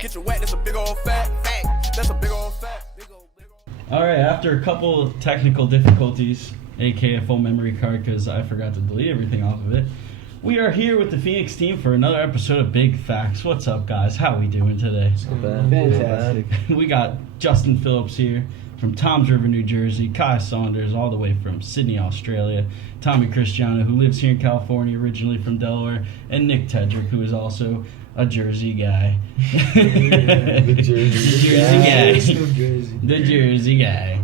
Get you wet, that's a big old fact. That's a big old fact. All right, after a couple technical difficulties, aka a full memory card because I forgot to delete everything off of it, we are here with the Phoenix team for another episode of Big Facts. What's up, guys? How we doing today? Fantastic. We got Justin Phillips here from Toms River, New Jersey, Kai Saunders all the way from Sydney, Australia, Tommy Cristiano, who lives here in California, originally from Delaware, and Nick Tedrick, who is also a Jersey guy. The Jersey guy. Jersey. The Jersey guy.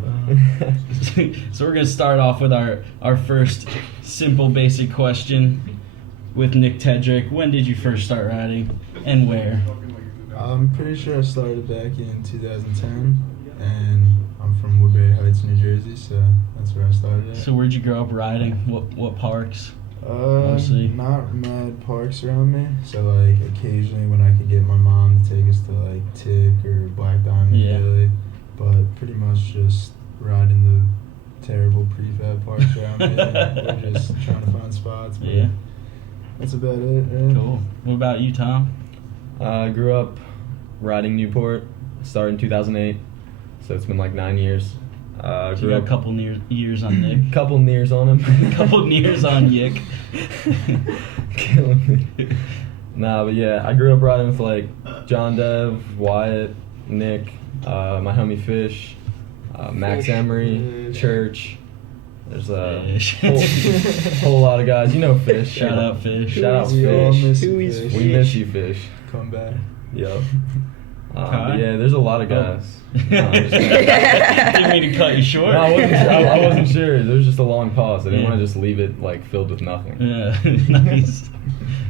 So we're going to start off with our first simple, basic question with Nick Tedrick. When did you first start riding and where? I'm pretty sure I started back in 2010, and I'm from Woodbury Heights, New Jersey, so that's where I started at. So where'd you grow up riding? What parks? Mostly? Not mad parks around me, so like occasionally when I could get my mom to take us to like Tick or Black Diamond Philly, but pretty much just riding the terrible prefab parks around me. We're just trying to find spots, but Yeah. that's about it. Yeah. Cool. What about you, Tom? I grew up riding Newport, started in 2008, so it's been like 9 years. So you got a couple years on Nick. Couple nears on him. Couple years on Yick. Killing me. Nah, but yeah, I grew up riding with like John Dev, Wyatt, Nick, my homie Fish, Max Emery, Church. There's a whole lot of guys. You know Fish. Shout out Fish. Shout out We all Fish. miss We you, Fish. miss you, Fish. Come back. Yep. Okay. Yeah, there's a lot of guys. No, I'm just kidding. Didn't mean to cut you short. No, I wasn't sure. There was just a long pause. I didn't Yeah. want to just leave it like filled with nothing. Yeah, nice.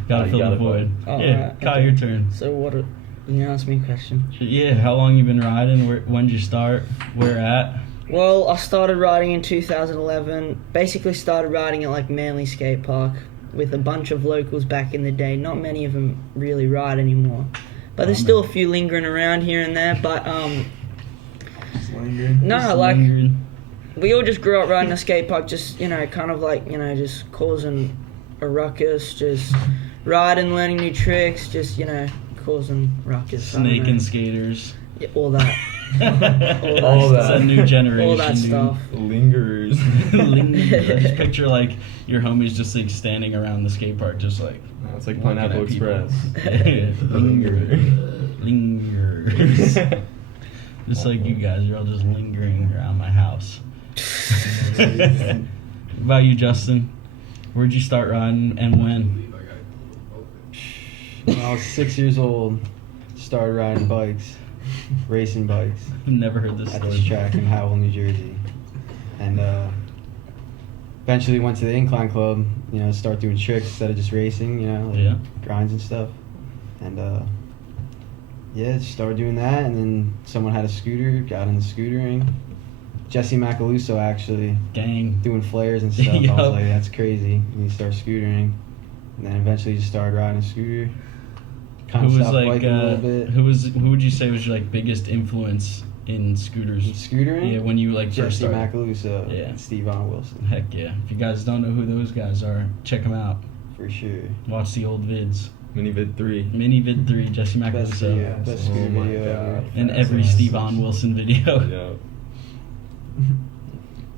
Gotta You fill got the it, void. bud. Yeah, Alright, Kai, okay. your turn. So you gonna ask me a question? Yeah, how long you been riding? When'd you start? Where at? Well, I started riding in 2011. Basically started riding at like Manly Skate Park with a bunch of locals back in the day. Not many of them really ride anymore. But there's still a few lingering around here and there. But Lingering. no, like Lingering. we all just grew up riding a skate park, just kind of like just causing a ruckus, just riding, learning new tricks, just causing ruckus. I don't know. Snaking skaters. Yeah, all that. All It's a new generation. All that dude. stuff. Lingerers. Linger. Just picture like your homies just like standing around the skate park, just like It's like looking Pineapple at people. Express. Lingers. Just like you guys, you're all just lingering around my house. What about you, Justin? Where'd you start riding and when? When I was 6 years old, started riding bikes, racing bikes, Never heard this at story. this track in Howell, New Jersey. And eventually went to the incline club, start doing tricks instead of just racing, like Yeah. grinds and stuff. And just started doing that, and then someone had a scooter, got into scootering. Jesse Macaluso actually, Gang. doing flares and stuff. I Yup. was like, that's crazy. And you start scootering. And then eventually just started riding a scooter. Kind Who of was stopped like biking a little bit. who would you say was your like biggest influence in scooters? Scootering? Yeah, when you like first Jesse started. Macaluso, Yeah. and Steve Von Wilson, Heck yeah. If you guys don't know who those guys are, check them out. for sure. Watch the old vids. Minivid 3. Mini vid 3, Jesse Best Macaluso. video, best scooter Oh my video ever. God. And every Steve On Wilson video. Yeah.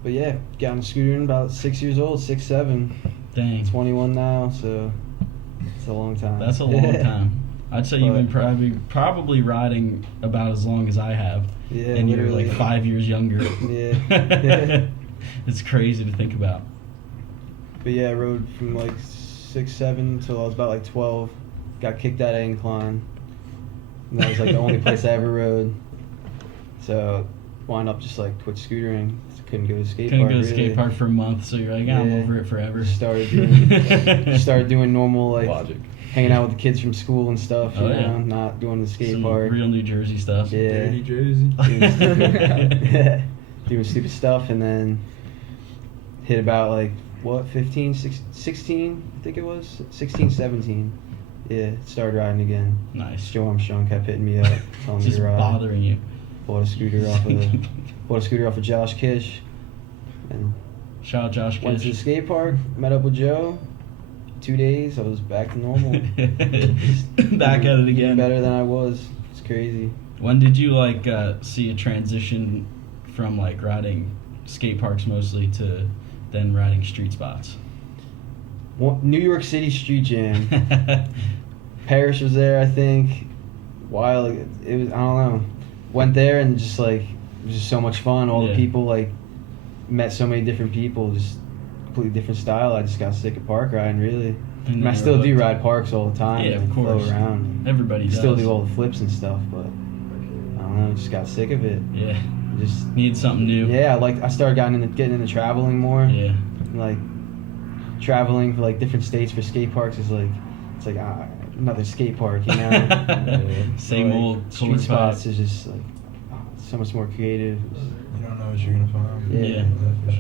But yeah, got on a scooter in about 6 years old, 6, 7. Dang. 21 now, so it's a long time. That's a long time. I'd say you've But- been probably riding about as long as I have. Yeah, and you're literally. like 5 years younger. Yeah. It's crazy to think about. But yeah, I rode from like 6, 7 till I was about like 12. Got kicked out of incline. And that was like the only place I ever rode. So wound up just like quit scootering. Couldn't go to the skate Couldn't park. go to really. skate park for a month, so you're like, I'm Yeah. over it forever. Started doing normal like Logic. hanging out with the kids from school and stuff. Oh, You yeah. know, not going to the skate Some park. real New Jersey stuff. Yeah. Dirty Jersey. Doing stupid stuff, and then hit about like 15, 16, I think it was 16, 17. Yeah, started riding again. Nice. Joe Armstrong kept hitting me up, telling me Just to ride. bothering you. Bought a scooter off of Josh Kish, and Shout out Josh went to the Kish. skate park. Met up with Joe. 2 days, I was back to normal. Back at it Even again. better than I was. It's crazy. When did you see a transition from riding skate parks mostly to then riding street spots? New York City Street Jam. Parrish was there, I think. While it was, I don't know. Went there and just it was just so much fun. All the people met so many different people, just completely different style. I just got sick of park riding, really. And I still do ride parks all the time. Yeah, of course. Flow around. Everybody does. Still do all the flips and stuff, but I don't know. Just got sick of it. Yeah. Just need something new. Yeah, I started getting into traveling more. Yeah. Traveling for different states for skate parks is it's another skate park, you know. Same old street spots is just so much more creative. You don't know what you're gonna find. Yeah.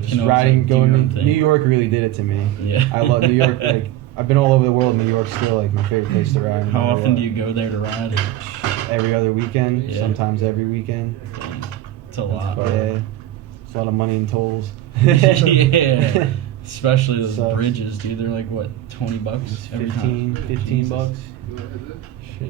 Just riding, going to New York really did it to me. Yeah. I love New York. I've been all over the world. New York's still my favorite place to ride. How often do you go there to ride? Every other weekend, Yeah. sometimes every weekend. It's a lot. Yeah. It's a lot of money in tolls. Yeah. Especially those Sucks. bridges, dude. They're $20 every time. 15 bucks.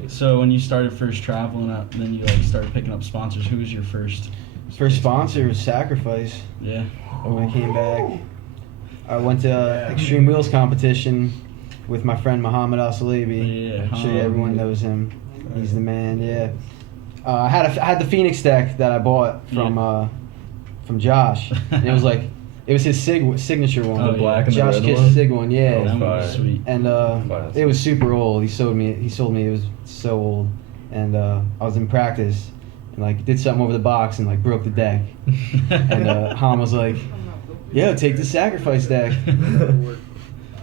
So when you started first traveling up, then you started picking up sponsors. Who was your first? First sponsor was Sacrifice. Yeah. When I came back, I went to Extreme Wheels competition with my friend Muhammad Al-Salebi. Yeah. I'm sure everyone knows him. He's the man. Yeah. I had the Phoenix deck that I bought from Josh. And it was it was his signature one. Oh, The black and Josh the red Kiss's one? Sig one, yeah. That fire. was sweet. And it was super old. He sold me it was so old. And I was in practice and did something over the box and broke the deck. And Han was like, "Yo, take the Sacrifice deck."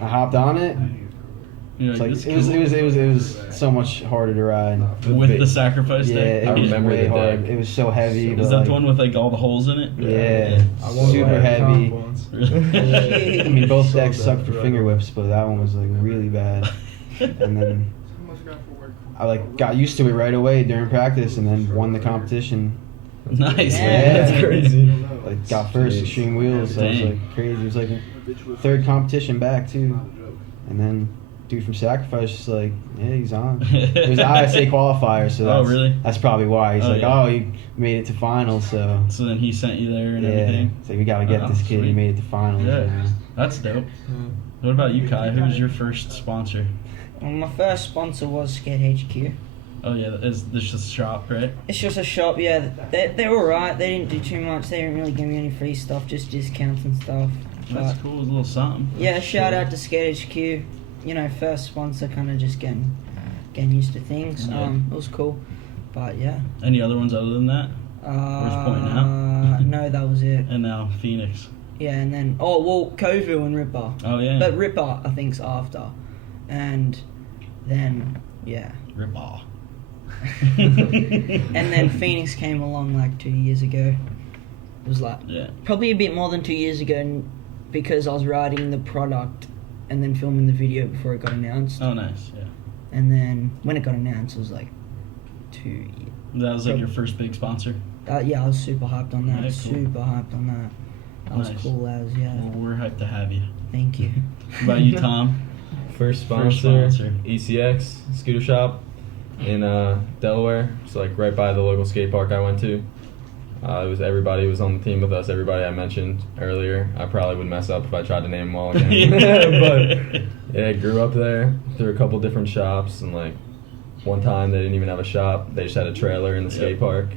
I hopped on it. You're It's "This it is was so much harder to ride. cool." With the sacrifice Yeah, deck. it I was remember way the hard. deck. It was so heavy. Is that the one with all the holes in it? Yeah, I won super that heavy. comp once. I mean, both Sold decks that sucked for right finger away. whips, but that one was really bad. And then I got used to it right away during practice, and then won the competition. Nice, Yeah. man. That's Yeah. crazy. Got first Extreme Wheels. So it Dang. was crazy. It was third competition back too, and then dude from Sacrifice just yeah, he's on. It was the ISA qualifier, so Oh, that's, really? that's probably why. He's Oh, yeah. oh, you made it to finals, so So then he sent you there and yeah. everything. So we gotta get Oh, this kid. He sweet. made it to finals. Yeah. you know. That's dope. Yeah. What about you, Kai? Who was your first sponsor? Well, my first sponsor was Skate HQ. Oh yeah, is this just a shop, right? It's just a shop, yeah. They're alright. They didn't do too much. They didn't really give me any free stuff, just discounts and stuff. That's But, cool. A little something. yeah, shout out to Skate HQ. First sponsor, kind of just getting used to things. Yeah. It was cool. But yeah. Any other ones other than that? Point now? No, that was it. And now Phoenix. Yeah, and then Kovu and Ripper. Oh yeah. But Ripper, I think's after, and then yeah, Rip-Off. and then Phoenix came along 2 years ago. It was Yeah. probably a bit more than 2 years ago, because I was writing the product and then filming the video before it got announced. Oh nice. Yeah. And then when it got announced, it was 2 years. That was your first big sponsor. Yeah, I was super hyped on that. Yeah, cool. Super hyped on that. That was Nice. cool as yeah. Well, we're hyped to have you. Thank you. What about you, Tom? First sponsor, sponsor. ECX Scooter Shop in Delaware. It's right by the local skate park I went to. Everybody was on the team with us. Everybody I mentioned earlier. I probably would mess up if I tried to name them all again. But yeah, grew up there through a couple different shops, and one time they didn't even have a shop. They just had a trailer in the skate park.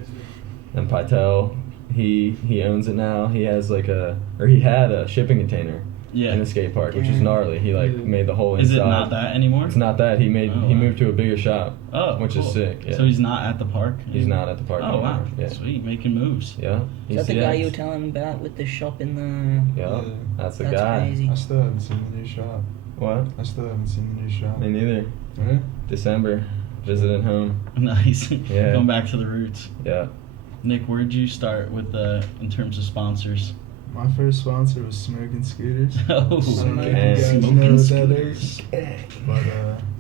And Pytel, he owns it now. He has he had a shipping container Yeah. in the skate park, which is gnarly. He made the whole Is inside. it not that anymore? It's not that. He Oh, wow. moved to a bigger shop. Oh, which cool. is sick. Yeah. So he's not at the park. He's not at the park Oh anymore. wow, Yeah. sweet, making moves. Yeah. Is that the guy you were ECX. telling about with the shop in the? Yeah. Yeah. That's the That's guy. crazy. I still haven't seen the new shop. What? I still haven't seen the new shop. Me neither. Yeah? December. Visiting home. Nice. Yeah. Going back to the roots. Yeah. Nick, where'd you start with in terms of sponsors? My first sponsor was Smoking Scooters. Oh, I don't know if you Dang. guys know Smoking what that Scooters. is. But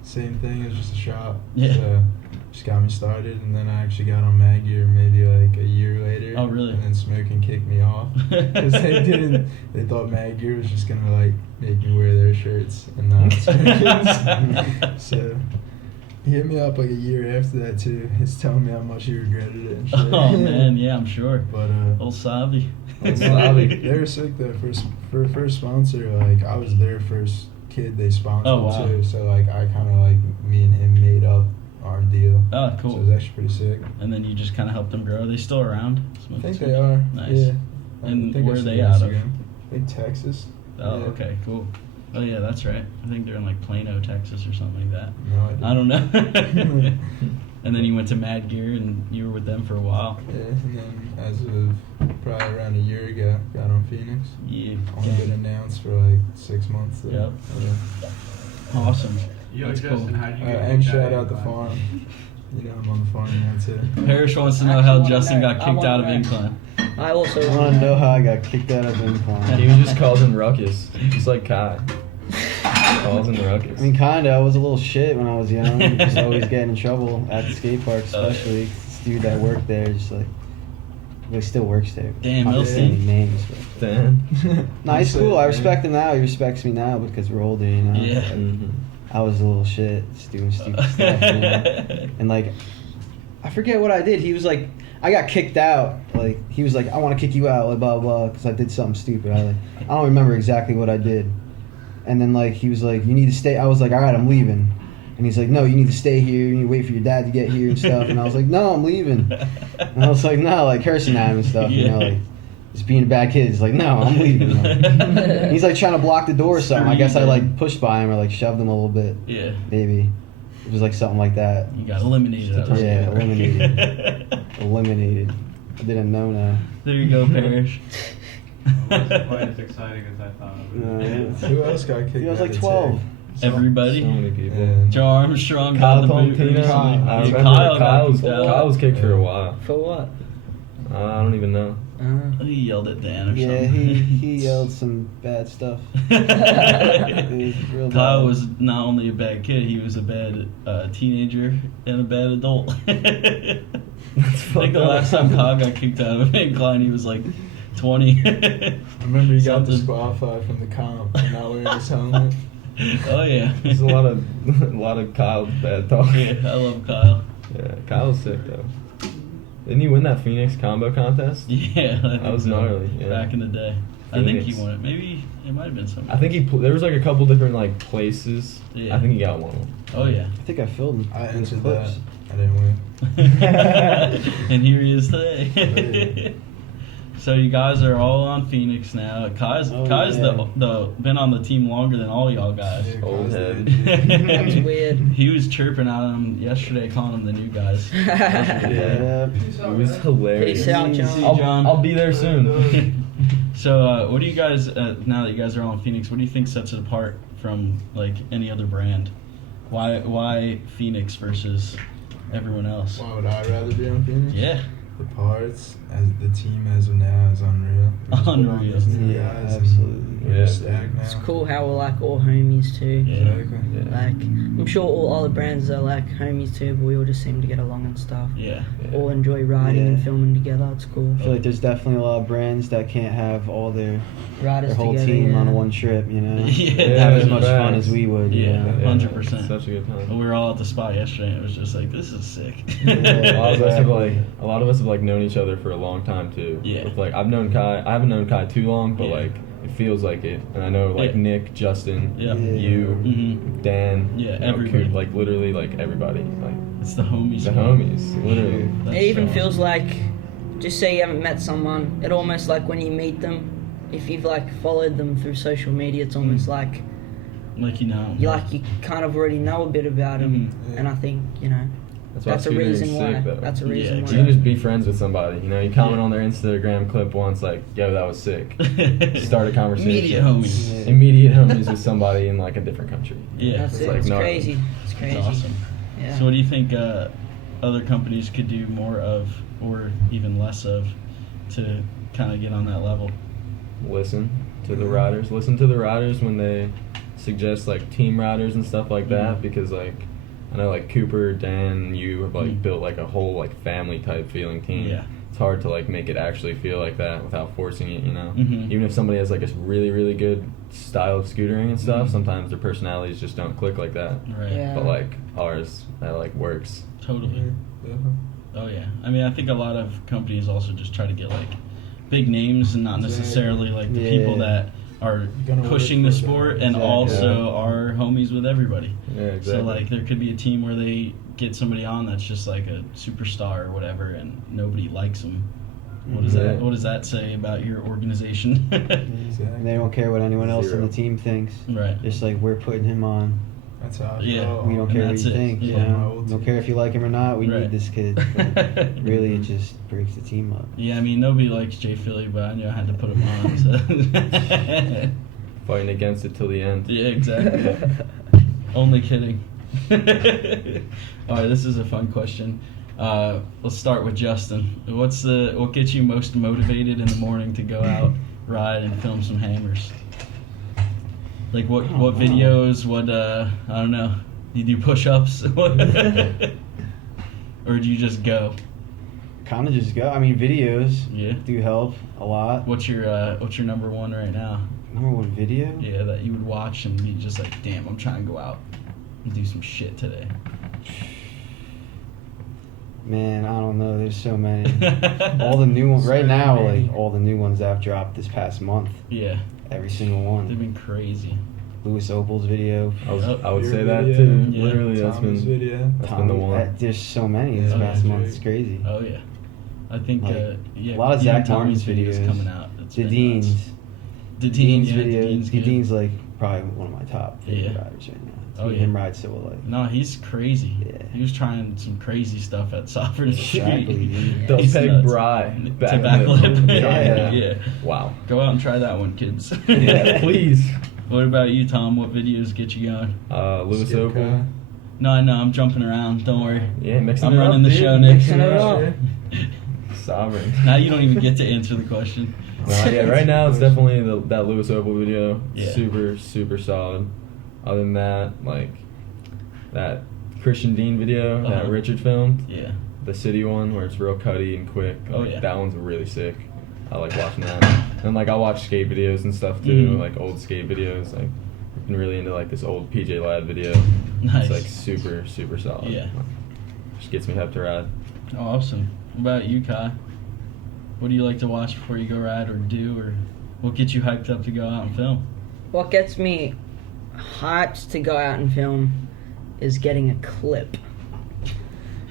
same thing, it's just a shop. Yeah. So just got me started, and then I actually got on Mag Gear maybe a year later. Oh, really? And then Smoking kicked me off. Because they thought Mag Gear was just going to make me wear their shirts and not Smoking's. So He hit me up like a year after that too. He's telling me how much he regretted it and shit. Oh man, yeah, I'm sure. But Old Savi. they were sick though. For first sponsor, like I was their first kid they sponsored Oh, wow. too. So like I kind of like me and him made up our deal. Oh, So cool. it was actually pretty sick. And then you just kind of helped them grow. Are they still around? I think they are. Nice. Yeah. And I think where I've are seen they their out of? Instagram. I think Texas. Oh, Yeah. okay, cool. Oh yeah, that's right. I think they're in like Plano, Texas, or something like that. No, I don't know. And then you went to Mad Gear, and you were with them for a while. Yeah, and then as of probably around a year ago, got on Phoenix. Yeah. Only been announced for like 6 months. Though. Yep. Yeah. Awesome. Yo, That's Justin, cool. how'd you get And kicked shout of out the Incline? farm. You know, I'm on the farm now too. Parrish wants to know how Justin got kicked out of Incline. I also I want to know how I got kicked out of Incline. He was just causing ruckus, just like Kai. Causing ruckus. I mean, kinda. I was a little shit when I was young. Just always getting in trouble at the skate park, especially. This dude that worked there, just like, well, he still works there. Dan Not Milstein. saying any names, but. Dan. No, he's cool. I respect him now. He respects me now because we're older, you know. Yeah. Mhm. I was a little shit, just doing stupid stuff, you know. And like, I forget what I did. He was like, I got kicked out. Like, he was like, I want to kick you out, like, blah, blah, because I did something stupid. I don't remember exactly what I did. And then, like, he was like, you need to stay. I was like, all right, I'm leaving. And he's like, no, you need to stay here. You need to wait for your dad to get here and stuff. And I was like, no, I'm leaving. And I was like, no, like, cursing at him and stuff, you know, like, just being a bad kid. He's like, no, I'm leaving. Like, he's like trying to block the door or something. I guess I like pushed by him or like shoved him a little bit. Yeah. Maybe. It was like something like that. You got eliminated. out of the Yeah, sport. eliminated. Eliminated. I didn't know now. There you go, Parrish. It wasn't quite as exciting as I thought it would be. Who else got kicked out? He was like of 12. tag? Everybody. So many people. Yeah. Joe Armstrong Kyle got the boot Tolentino. recently. I Yeah, remember Kyle Kyle got kicked out. was kicked for a while. For what? I don't even know. He yelled at Dan or Yeah, something. he yelled some bad stuff. It was real Kyle bad. was not only a bad kid, he was a bad teenager and a bad adult. I think the last time Kyle got kicked out of Incline, he was like 20. I remember he got Something. disqualified from the comp for not wearing his helmet. Oh yeah. There's a lot of Kyle's bad talk. Yeah, I love Kyle. Yeah, Kyle's sick though. Didn't he win that Phoenix combo contest? Yeah, I think That was so. gnarly, yeah. Back in the day. I think he Phoenix. won it. Maybe it might have been something. I think there was like a couple different like places. Yeah. I think he got one of them. Oh yeah. I think I filmed I his entered clips. that. I didn't win. And here he is today. So you guys are all on Phoenix now. Kai's Oh, Kai's yeah. the been on the team longer than all y'all guys. Yeah, Old Kyle's head. the That's weird. He was chirping at him yesterday, calling them the new guys. Yeah. It was hilarious. Peace out, John. I'll be there soon. So what do you guys now that you guys are all in Phoenix? What do you think sets it apart from like any other brand? Why Phoenix versus everyone else? Why would I rather be on Phoenix? Yeah. The parts, as the team as of now, is unreal. We just put on Unreal. these new Yeah, guys and absolutely. we're Yeah. stacked now. It's cool how we're like all homies too. Yeah. Exactly. Yeah. Like I'm sure all other brands are like homies too, but we all just seem to get along and stuff. Yeah. All enjoy riding and Yeah. filming together. It's cool. I feel like there's definitely a lot of brands that can't have all their Riders whole together, team yeah. on one trip, you know? Yeah. And have as much Yeah, fun facts. as we would. you Yeah. know? 100%. Such a good time. We were all at the spot yesterday, and it was just like, this is sick. Yeah. a lot of us have like known each other for a long time too. Yeah. With, like I haven't known Kai too long, but Yeah. like it feels like it. And I know like Yeah. Nick, Justin, Yeah. you, Mhm. Dan, Yeah, you know, everybody. Coop, like literally like everybody, like It's the homies. the homies, literally. That's It even so feels awesome. like, just say you haven't met someone, it almost like when you meet them, if you've like followed them through social media, it's almost like Like, you know. you kind of already know a bit about them, Mhm. and I think why that's a tutoring's reason sick, why. though. That's a Yeah, reason You exactly. can why. just be friends with somebody. You know, you comment Yeah. on their Instagram clip once, like, "Yo, that was sick." Start a conversation. Immediate homies. Yeah. Immediate homies with somebody in like a different country. Yeah. That's It's it. like It's gnarly. crazy. It's crazy. It's awesome. Yeah. So what do you think other companies could do more of, or even less of, to kind of get on that level? Listen to the riders. Listen to the riders when they suggest like team riders and stuff like that, Mhm. because like I know like Cooper, Dan, you have like Mhm. built like a whole like family type feeling team. Yeah. It's hard to like make it actually feel like that without forcing it, you know. Mhm. Even if somebody has like a really really good style of scootering and stuff, sometimes their personalities just don't click like that. Right. Yeah. But like ours, that like works. Totally. Yeah. Oh yeah. I mean, I think a lot of companies also just try to get like big names and not Exactly. necessarily like the Yeah. people that are Gonna pushing work the for them. sport and Exactly. also are homies with everybody. Yeah, exactly. So like there could be a team where they get somebody on that's just like a superstar or whatever, and nobody likes them. What does Yeah. that What does that say about your organization? And they don't care what anyone else on the team thinks. Right. Just like we're putting him on. That's how I Yeah. felt. We don't And care what that's you it. think. Yeah. You know? Don't care if you like him or not. We Right. need this kid. But really, it just breaks the team up. Yeah, I mean nobody likes Jay Philly, but I knew I had to put him on. So. Fighting against it till the end. Yeah, exactly. Only kidding. All right, this is a fun question. Let's start with Justin. What gets you most motivated in the morning to go out, ride, and film some hammers? Like what videos? What I don't know. You do push-ups, or do you just go? Kind of just go. I mean, videos Yeah. do help a lot. What's your number one right now? Number one video? Yeah, that you would watch and be just like, damn, I'm trying to go out and do some shit today. Man, I don't know. There's so many. All the new ones right now, many. like all the new ones that I've dropped this past month. Yeah, Every single they've one. been crazy. Lewis Opal's video. I would Your say that video, too. Yeah. Literally, that's Thomas' been video. that's been the one. There's so many this Yeah, past month. Drake. It's crazy. Oh yeah, I think Like, yeah, a lot of even Zach Tommy's Martin's videos. coming out. It's The been Deans. nuts. The Dean's yeah, video. Dean's good. Dean's like probably one of my top favorite Yeah. riders right now. Oh, Me and yeah. him ride so like. No, he's crazy. Yeah. He was trying some crazy stuff at Sovereign Street. Exactly, dude. Don't He's peg nuts. Bry. To Back backlip. Yeah. Yeah. Wow. Go out and try that one, kids. Yeah, please. What about you, Tom? What videos get you going? Lewis Skip Opal. Kai. No, I'm jumping around. Don't worry. Yeah, mixing I'm it running up, the dude. show, Nick. Mixing it up. Sovereign. Now you don't even get to answer the question. Yeah, right now it's definitely that Lewis Opal video. Yeah. Super, super solid. Other than that, like that Christian Dean video that Uh-huh. Richard filmed, Yeah. the city one where it's real cutty and quick. Oh, Like, yeah. That one's really sick. I like watching that. And like I watch skate videos and stuff too, Mhm. like old skate videos. Like I've been really into like this old PJ Ladd video. Nice. It's like super, super solid. Yeah. Just gets me hyped to ride. Oh, awesome. What about you, Kai? What do you like to watch before you go ride or do, or what gets you hyped up to go out and film? What gets me hyped to go out and film is getting a clip.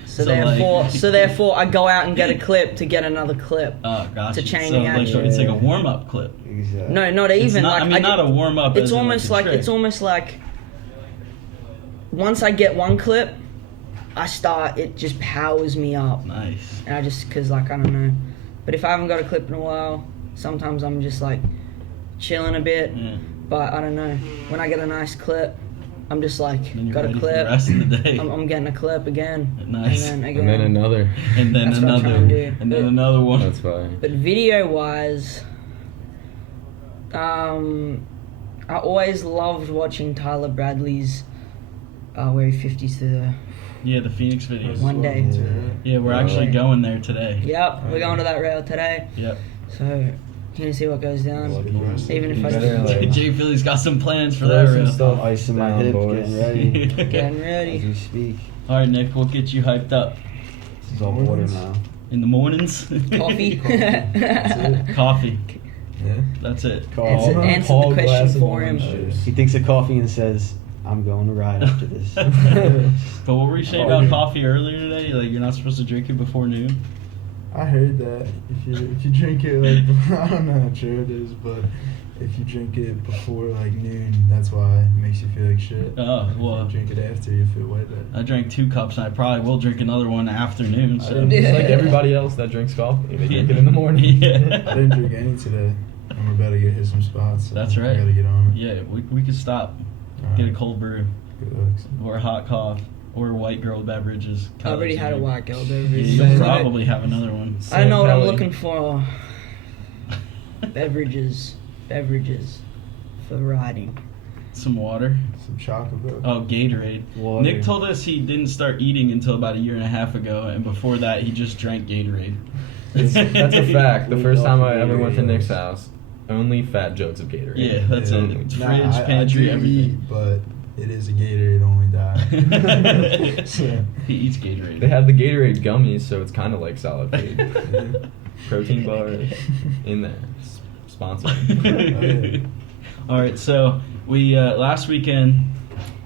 So, So, like- therefore, I go out and get a clip to get another clip. Gotcha. To chain so, the like, action. it's like a warm-up clip. Exactly. No, not It's even. not, like I mean, not a warm-up. It's as in, almost a like trick. it's almost like once I get one clip, I start. It just powers me up, Nice. and I just because like I don't know. But if I haven't got a clip in a while, sometimes I'm just like chilling a bit. Yeah. But I don't know. When I get a nice clip, I'm just like Then you're got a ready for the clip. rest of the day. I'm getting a clip again. Nice. And then again. And then another. And then That's what I'm another. trying to do. And then another one. That's fine. But video wise, I always loved watching Tyler Bradley's where he 50s to the. Yeah, the Phoenix videos. One day. Yeah, we're actually going there today. Yep, we're going to that rail today. Yep. So, gonna see what goes down. Even if I Better, like, Jay Philly's got some plans for throw that some rail. stuff Ice in my down, hip, boys. getting ready getting as ready. we speak. All right, Nick, what gets you hyped up This is all water now. in the mornings? Coffee. Coffee. Yeah. That's it. Answer the Tall question glass of for orange him. juice. He thinks of coffee and says, "I'm going to ride after this." But what were you saying about coffee earlier today? Like you're not supposed to drink it before noon. I heard that if you drink it like I don't know how true it is, but if you drink it before like noon, that's why it makes you feel like shit. Oh, well. If you drink it after, you feel way better. I drank 2 cups and I probably will drink another one afternoon. So. Just like everybody else that drinks coffee, they drink it in the morning. I Yeah. didn't drink any today, and we're about to hit some spots. So That's right. I gotta get on it. Yeah, we could stop, All get a right. cold brew, Good looks. or a hot coffee, or white girl beverages. I already had a white girl beverage. Yeah, you'll so probably have another one. I don't know what I'm Kelly. looking for. Beverages for riding. Some water. Some chocolate. Oh, Gatorade. Water. Nick told us he didn't start eating until about 1.5 years ago, and before that he just drank Gatorade. That's a fact. The Lived first off time of I ever went to Gatorade. Nick's house, only fat jugs of Gatorade. Yeah, that's Yeah. it. It's Nah, fridge, I pantry, do everything. eat, but it is a Gatorade only diet. So, He eats Gatorade. They have the Gatorade gummies, so it's kind of like solid food. Protein bars in there. Sponsored. yeah. All right, so we last weekend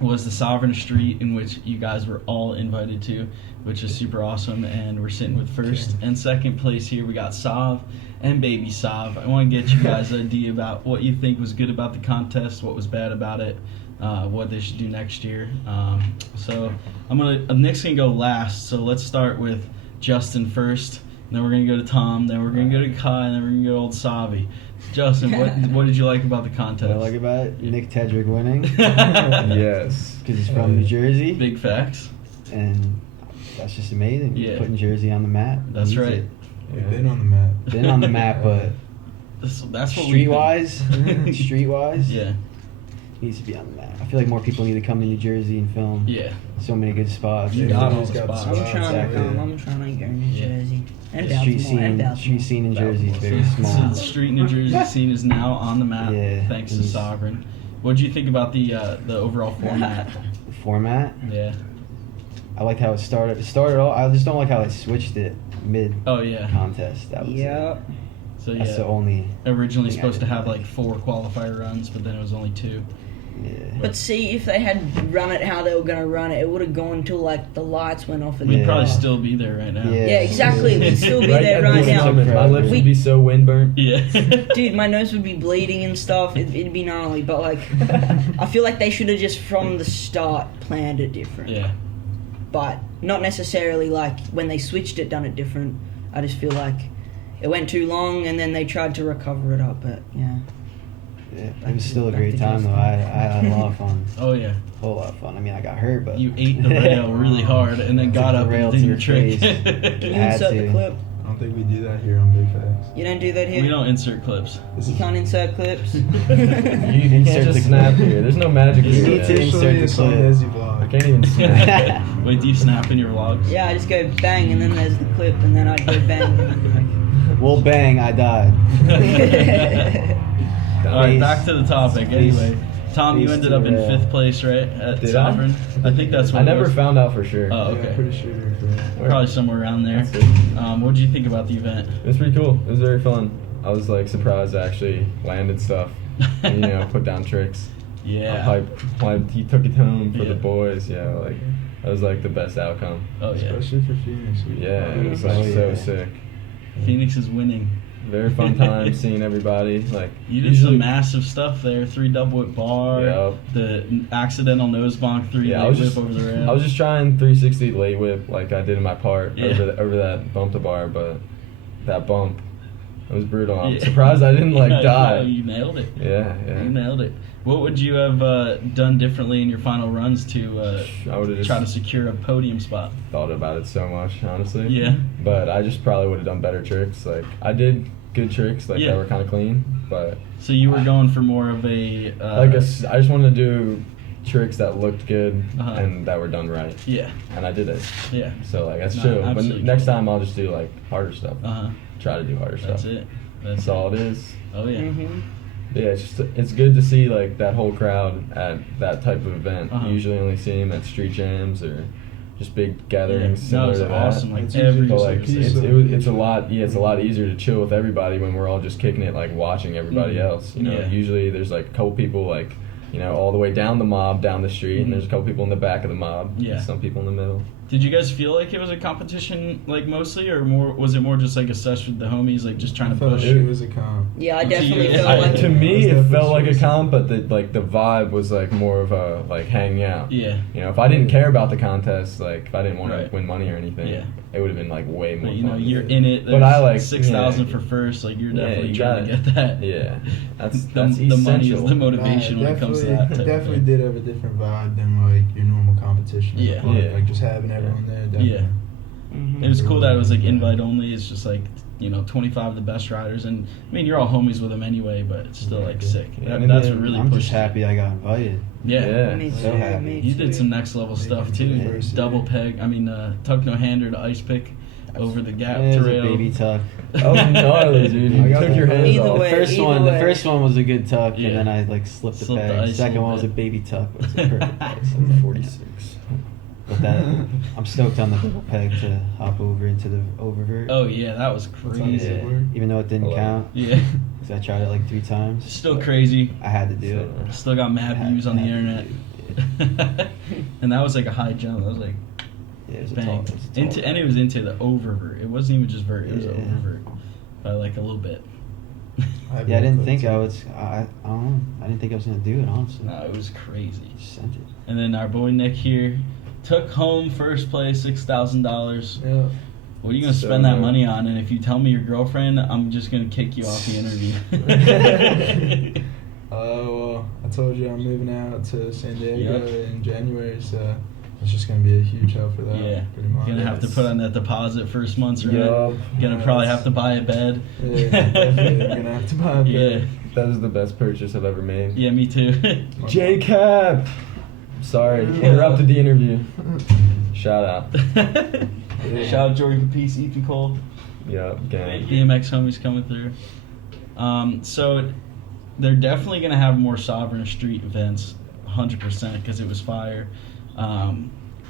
was the Sovereign Street, in which you guys were all invited to, which is super awesome, and we're sitting with first and second place here. We got Sav and Baby Sav. I want to get you guys an idea about what you think was good about the contest, what was bad about it, what they should do next year. So Nick's gonna go last. So let's start with Justin first. Then we're gonna go to Tom. Then we're gonna go to Kai. And then we're gonna go to old Savi. Justin, what did you like about the contest? What I like about it, Nick Tedrick winning Yes. because he's from New Jersey, Big facts. and that's just amazing. Yeah. Putting Jersey on the map. That's Needs right. it. We've been on the map. Been on the map, but That's what we streetwise, Yeah, needs to be on the map. I feel like more people need to come to New Jersey and film. yeah. So many good spots. You Yeah, got all he's the got the spots. I'm trying Exactly. to come. I'm trying to go to New Yeah. Jersey and The street Baltimore and Baltimore. street scene in Jersey is very So small. the street New Jersey scene is now on the map, Yeah, thanks to it is. Sovereign. What did you think about the overall format? The format, Yeah. I liked how it started. It started all. I just don't like how they switched it mid Oh yeah. contest. That was Yep. So That's the yeah. only. Originally thing I supposed to didn't have like. like 4 qualifier runs, but then it was only 2. Yeah. But see, if they had run it how they were gonna run it, it would have gone till like the lights went off. And We'd Yeah. probably still be there right now. Yeah. Yeah, exactly. We'd still be Right there at right the now. moment, my lips We- would be so windburnt. Yeah. Dude, my nose would be bleeding and stuff. It'd be gnarly. But like, I feel like they should have just from the start planned it different. Yeah. But not necessarily like when they switched it, done it different. I just feel like it went too long and then they tried to recover it up. But yeah. Yeah, it was still a great time though. I had a lot of fun. Oh yeah. A whole lot of fun. I mean, I got hurt, but You ate the rail really hard and then got Took the up rail and did to your the trick. Can you Had insert the to. clip? I don't think we do that here on Big Facts. You don't do that here? We don't insert clips. This You is can't insert clips? You Insert can't the just snap clip. here. There's no magic You here. need yet. to insert officially the a Song clip. Desi I vlog. can't even snap. Wait, do you snap in your vlogs? Yeah, I just go bang and then there's the clip and then I'd go bang and Well, bang! I died. All right, Please. back to the topic. Please. Anyway, Tom, you Please ended do up in that. 5th place, right, at Did I? Sovereign? I think that's what I it never was. found out for sure. Oh, Yeah, okay. I'm pretty sure you're correct. Probably somewhere around there. That's it. What did you think about the event? It was pretty cool. It was very fun. I was like surprised I actually landed stuff. And, you know, put down tricks. Yeah. He took it home for Yeah. the boys. Yeah, like that was like the best outcome. Oh yeah. Especially for Phoenix. Yeah, it was Oh, like so yeah. sick. Phoenix is winning. Very fun time seeing everybody. Like You did some massive stuff there. 3 double whip bar. Yep. The accidental nose bonk 3 Yeah, I leg was whip just over the rail. I was just trying 360 lay whip like I did in my part Yeah. over that bump to bar, but that bump it was brutal. I'm Yeah. surprised I didn't like Yeah, die. no, you nailed it. Yeah, You yeah. nailed it. What would you have done differently in your final runs to I would have just try to secure a podium spot? thought about it so much, honestly. Yeah. But I just probably would have done better tricks. Like I did good tricks, like Yeah. that were kind of clean, but So you were going for more of a I guess I just wanted to do tricks that looked good Uh-huh. and that were done right, Yeah. and I did it. Yeah. So like that's No, true. But absolutely next true. time I'll just do like harder stuff. Uh huh. Try to do harder That's stuff. it. That's That's all it is. Oh yeah. Mm-hmm. Yeah, it's good to see like that whole crowd at that type of event. Uh-huh. You usually only see them at street jams or just big gatherings No, similar it's to that. awesome. Like It's every usually But just like a piece it's, of- it's a lot. Yeah, it's a lot easier to chill with everybody when we're all just kicking it, like watching everybody Mhm. else. You know, Yeah. usually there's like a couple people like, you know, all the way down the mob, down the street, Mhm. and there's a couple people in the back of the mob. Yeah. And some people in the middle. Did you guys feel like it was a competition, like mostly, or more? Was it more just like a sesh with the homies, like just trying I to felt push? like it was a comp. Yeah, I To definitely you, felt I- like To me, It it was felt like a definitely comp, but the vibe was like more of a like hanging out. Yeah. You know, if I didn't care about the contest, like if I didn't want Right. to win money or anything, Yeah. it would have been like way more But you know, fun. you're in it. But I there's like 6,000 yeah. for first. Like you're Yeah, definitely you trying to gotta- get that. Yeah, that's the essential. money is the motivation Nah, when it comes to definitely- that. type of Definitely thing. did have a different vibe than like your normal competition. in the Yeah. park. Yeah. Like just having everyone there. Definitely. Yeah. Mhm. It was cool that it was like invite only. It's just like 25 of the best riders, and I mean you're all homies with them anyway, but it's still like sick. Yeah, That- and that's then what really I'm pushed just it. happy I got invited. Yeah. Yeah. Me So too, happy. me You too. did some next level stuff too. Diversity. Double peg. I mean, tuck no hander to ice pick. over the gap It was a trail. baby tuck. That was gnarly, dude. I You got took that. your hands Either off. way. The first one was a good tuck, Yeah. and then I like slipped the Slipped the peg. ice a Second little one was a bit. baby tuck, but it's a perfect peg. So it's a 46. But that, I'm stoked on the double peg to hop over into the oververt. Oh yeah, that was That's how does crazy. it work? Even though it didn't Hello. count, Yeah, because I tried it like 3 times. still crazy. I had to do it. Still got mad views on the internet. And that was like a high jump. That was like Yeah, it was a bang. tall. It was a tall And it was into the oververt. It wasn't even just vert. It was Yeah. oververt by like a little bit. Yeah, I didn't think I was. I don't know. I didn't think I was gonna do it. Honestly, No, it was crazy. just sent it. And then our boy Nick here took home first place, $6,000. Yeah. What are you gonna So spend that nice. money on? And if you tell me your girlfriend, I'm just gonna kick you off the interview. Well, I told you I'm moving out to San Diego Yep. in January, so it's just gonna be a huge help for that. Yeah, pretty much. you're gonna have to put on that deposit first month's rent. Yup. Gonna probably have to buy a bed. Yeah, definitely. I'm gonna have to buy a Yeah, bed. That is the best purchase I've ever made. yeah, me too. J-Cap! Sorry, interrupted the interview. Shout out. Shout out Jordan Capice, Ethan Cole. Yeah, gang. DMX homies coming through. So they're definitely gonna have more Sovereign Street events, 100%, because it was fire.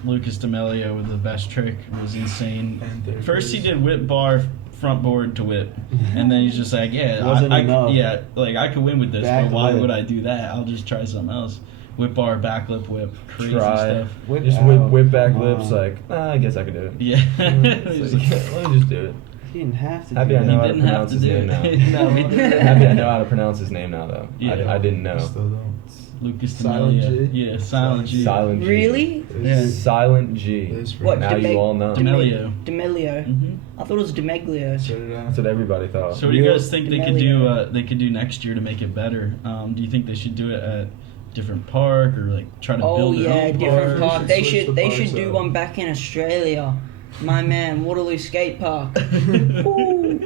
Lucas D'Amelio with the best trick was insane. And third First he place. did whip bar front board to whip, and then he's just like, yeah, Wasn't I enough. yeah, like I could win with this, Back but why lip. would I do that? I'll just try something else. Whip bar, back lip whip, crazy Try. stuff. Whip Just out. whip back Come lips on. like, I guess I could do it. Yeah. It's like, let me just do it. He didn't have to. Happy do I that. know how to didn't have pronounce to his do name it. now. No, he didn't. Happy I know how to pronounce his name now, though. Yeah. I didn't know. Still don't. Lucas Silent D'Amelio. G? Yeah, Silent G. Silent G. Really? Yeah. Silent G. It is for What, me. Now you all know. D'Amelio. D'Amelio. Mhm. I thought it was D'Amelio. So did I. That's what everybody thought. So what do you Real guys think they could do? D'Amelio. They could do next year to make it better. Do you think they should do it at different park or like try to Oh build their yeah, own different park? park. They Switch should the they parks should do up. one back in Australia. My man, Waterloo Skate Park. Ooh.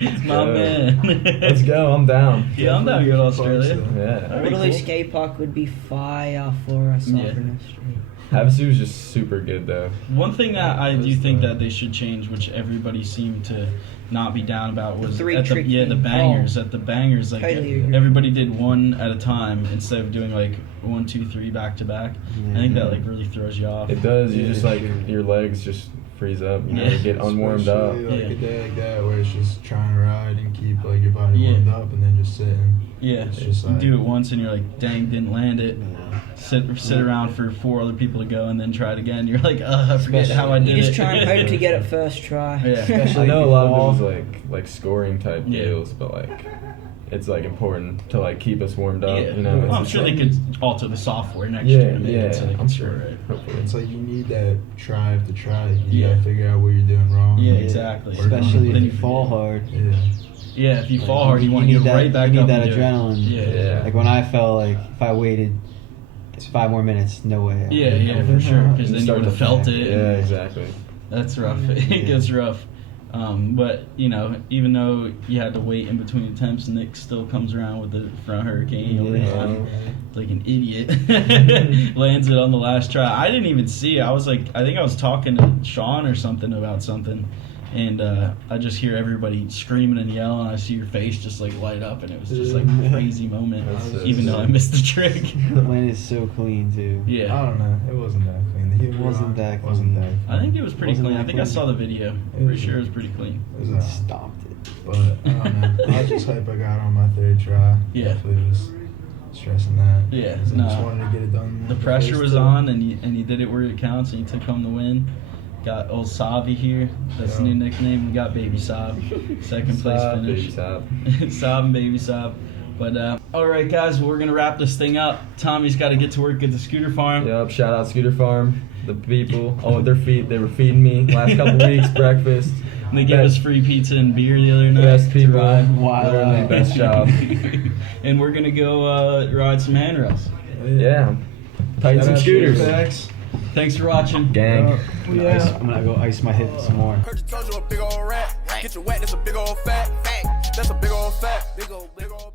It's my go. man. Let's go. I'm down. Yeah, I'm down to go to Parks, Australia. though. Yeah. That'd be Waterloo cool. Skate Park would be fire for us. Yeah. Havasu is just super good, though. One thing that I do What's think that? that they should change, which everybody seemed to not be down about, was Three at the trick the thing. bangers. Oh. At the bangers, like Totally agree. everybody did one at a time instead of doing like 1, 2, 3 back to back. I think that like really throws you off. It does. You Yeah, just like your legs just freeze up. You know, Yeah. you get unwarmed up. Especially, like Yeah. a day like that where it's just trying to ride and keep like your body Yeah. warmed up and then just sitting. Yeah, It's just you like- do it once and you're like, dang, didn't land it. Sit around for 4 other people to go and then try it again. You're like, I forget Especially- how I did You it. just try and hope to get it first try. Yeah. Especially I know a if you lot fall. of it was like scoring type Yeah. deals, but like it's like important to like keep us warmed up. Yeah. You know, Well, I'm It's sure they like- could alter the software next Yeah, year to make yeah, it so they I'm can sure. score it. Hopefully. It's like you need that drive to try. You Yeah. gotta figure out what you're doing wrong. Yeah, Like, exactly. work on Especially it. if Then you you fall forget. hard. Yeah. Yeah, if you Like, fall hard, you want to need get that, right back you need up that and do it. adrenaline. Yeah. Like when I fell, like if I waited 5 more minutes, no way. Yeah, yeah, for sure. Because You then you start would have to felt back. it. Yeah, exactly. That's rough. Yeah. It gets rough. But, you know, even though you had to wait in between attempts, Nick still comes around with the front hurricane over Yeah. time. Like an idiot. Lands it on the last try. I didn't even see it. I was like, I think I was talking to Sean or something about something. And I just hear everybody screaming and yelling. I see your face just like light up, and it was just like a crazy moment. That's Even though I missed the trick. The lane is so clean too. I Yeah, don't know. It wasn't that clean. The heel Wasn't that wasn't clean. that. I think it was pretty Wasn't clean. I that think I clean? saw the video. Pretty sure it was pretty clean. It was, He stomped it. but I don't know. I just hope I got on my 3rd try. Yeah. Definitely was stressing that. Yeah, 'Cause I no. just wanted to get it done. The pressure was on, and you did it where it counts, and you took home the win. Got old Savi here. That's the Yeah. new nickname. We got Baby Sav. Second place Stop, finish. baby, stop. Sav and Baby Sav. But all right, guys, we're gonna wrap this thing up. Tommy's got to get to work at the scooter farm. Yep, shout out Scooter Farm. The people, their feet, they were feeding me last couple weeks, breakfast. And they gave us free pizza and beer the other night. Best to people, ride. literally best job. And we're gonna go ride some handrails. Yeah, tighten some scooters. Thanks for watching. Gang. I'm gonna go ice my hip some more. Heard you told you a big old rat. Get you wet, that's a big old fat. That's a big old fat. Big old, big old.